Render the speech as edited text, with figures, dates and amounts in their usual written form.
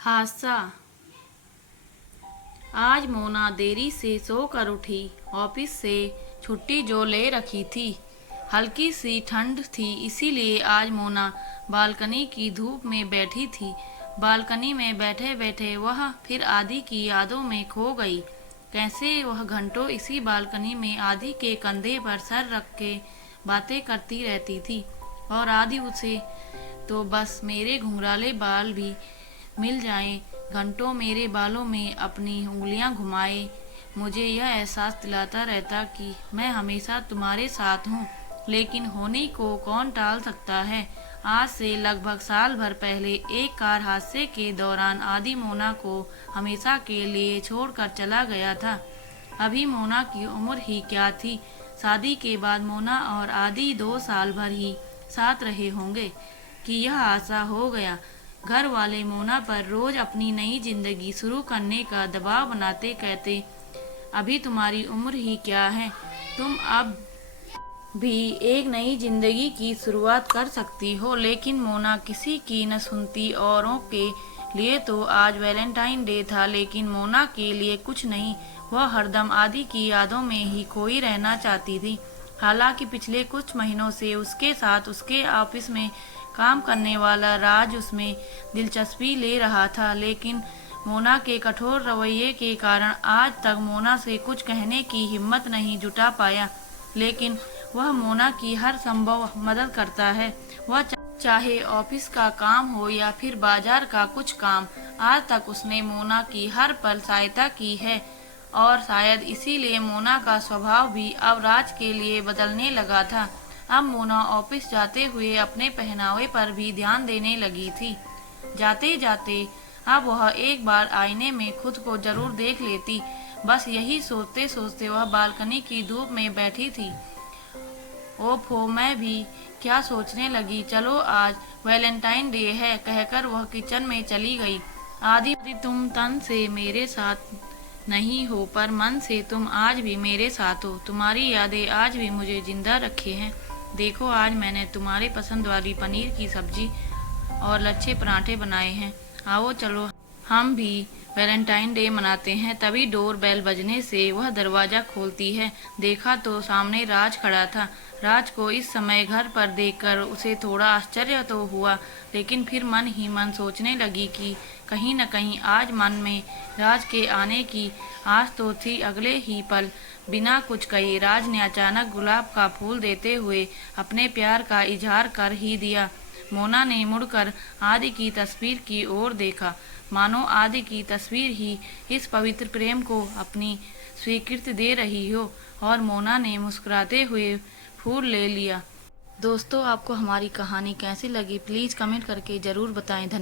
हादसा। आज मोना देरी से सोकर उठी। ऑफिस से छुट्टी जो ले रखी थी। हल्की सी ठंड थी, इसीलिए आज मोना बालकनी की धूप में बैठी थी। बालकनी में बैठे बैठे वह फिर आदि की यादों में खो गई। कैसे वह घंटों इसी बालकनी में आदि के कंधे पर सर रख के बातें करती रहती थी, और आदि उसे तो बस मेरे घुंघराले बाल भी मिल जाएं, घंटों मेरे बालों में अपनी उंगलियां घुमाए, मुझे यह एहसास दिलाता रहता कि मैं हमेशा तुम्हारे साथ हूँ। लेकिन होने को कौन टाल सकता है। आज से लगभग साल भर पहले एक कार हादसे के दौरान आदि मोना को हमेशा के लिए छोड़कर चला गया था। अभी मोना की उम्र ही क्या थी। शादी के बाद मोना और आदि 2 साल भर ही साथ रहे होंगे कि यह हादसा हो गया। घर वाले मोना पर रोज अपनी नई जिंदगी शुरू करने का दबाव बनाते, कहते अभी तुम्हारी उम्र ही क्या है, तुम अब भी एक नई जिंदगी की शुरुआत कर सकती हो। लेकिन मोना किसी की न सुनती। औरों के लिए तो आज वैलेंटाइन डे था, लेकिन मोना के लिए कुछ नहीं। वह हरदम आदि की यादों में ही खोई रहना चाहती थी। हालांकि पिछले कुछ महीनों से उसके साथ उसके ऑफिस में काम करने वाला राज उसमें दिलचस्पी ले रहा था, लेकिन मोना के कठोर रवैये के कारण आज तक मोना से कुछ कहने की हिम्मत नहीं जुटा पाया। लेकिन वह मोना की हर संभव मदद करता है। वह चाहे ऑफिस का काम हो या फिर बाजार का कुछ काम, आज तक उसने मोना की हर पल सहायता की है। और शायद इसीलिए मोना का स्वभाव भी अब राज के लिए बदलने लगा था। अब मोना ऑफिस जाते हुए अपने पहनावे पर भी ध्यान देने लगी थी। जाते जाते अब वह एक बार आईने में खुद को जरूर देख लेती। बस यही सोचते सोचते वह बालकनी की धूप में बैठी थी। ओफो, मैं भी क्या सोचने लगी। चलो आज वैलेंटाइन डे है, कहकर वह किचन में चली गई। आदि, तुम तन से मेरे साथ नहीं हो, पर मन से तुम आज भी मेरे साथ हो। तुम्हारी यादें आज भी मुझे जिंदा रखे हैं। देखो, आज मैंने तुम्हारे पसंद वाली पनीर की सब्जी और लच्छे पराठे बनाए हैं। आओ चलो हम भी वैलेंटाइन डे मनाते हैं। तभी डोर बेल बजने से वह दरवाजा खोलती है। देखा तो सामने राज खड़ा था। राज को इस समय घर पर देखकर उसे थोड़ा आश्चर्य तो हुआ, लेकिन फिर मन ही मन सोचने लगी कि कहीं न कहीं आज मन में राज के आने की आस तो थी। अगले ही पल बिना कुछ कहे राज ने अचानक गुलाब का फूल देते हुए अपने प्यार का इजहार कर ही दिया। मोना ने मुड़कर आदि की तस्वीर की ओर देखा, मानो आदि की तस्वीर ही इस पवित्र प्रेम को अपनी स्वीकृति दे रही हो, और मोना ने मुस्कुराते हुए फूल ले लिया। दोस्तों, आपको हमारी कहानी कैसी लगी प्लीज़ कमेंट करके ज़रूर बताएं। धन्यवाद।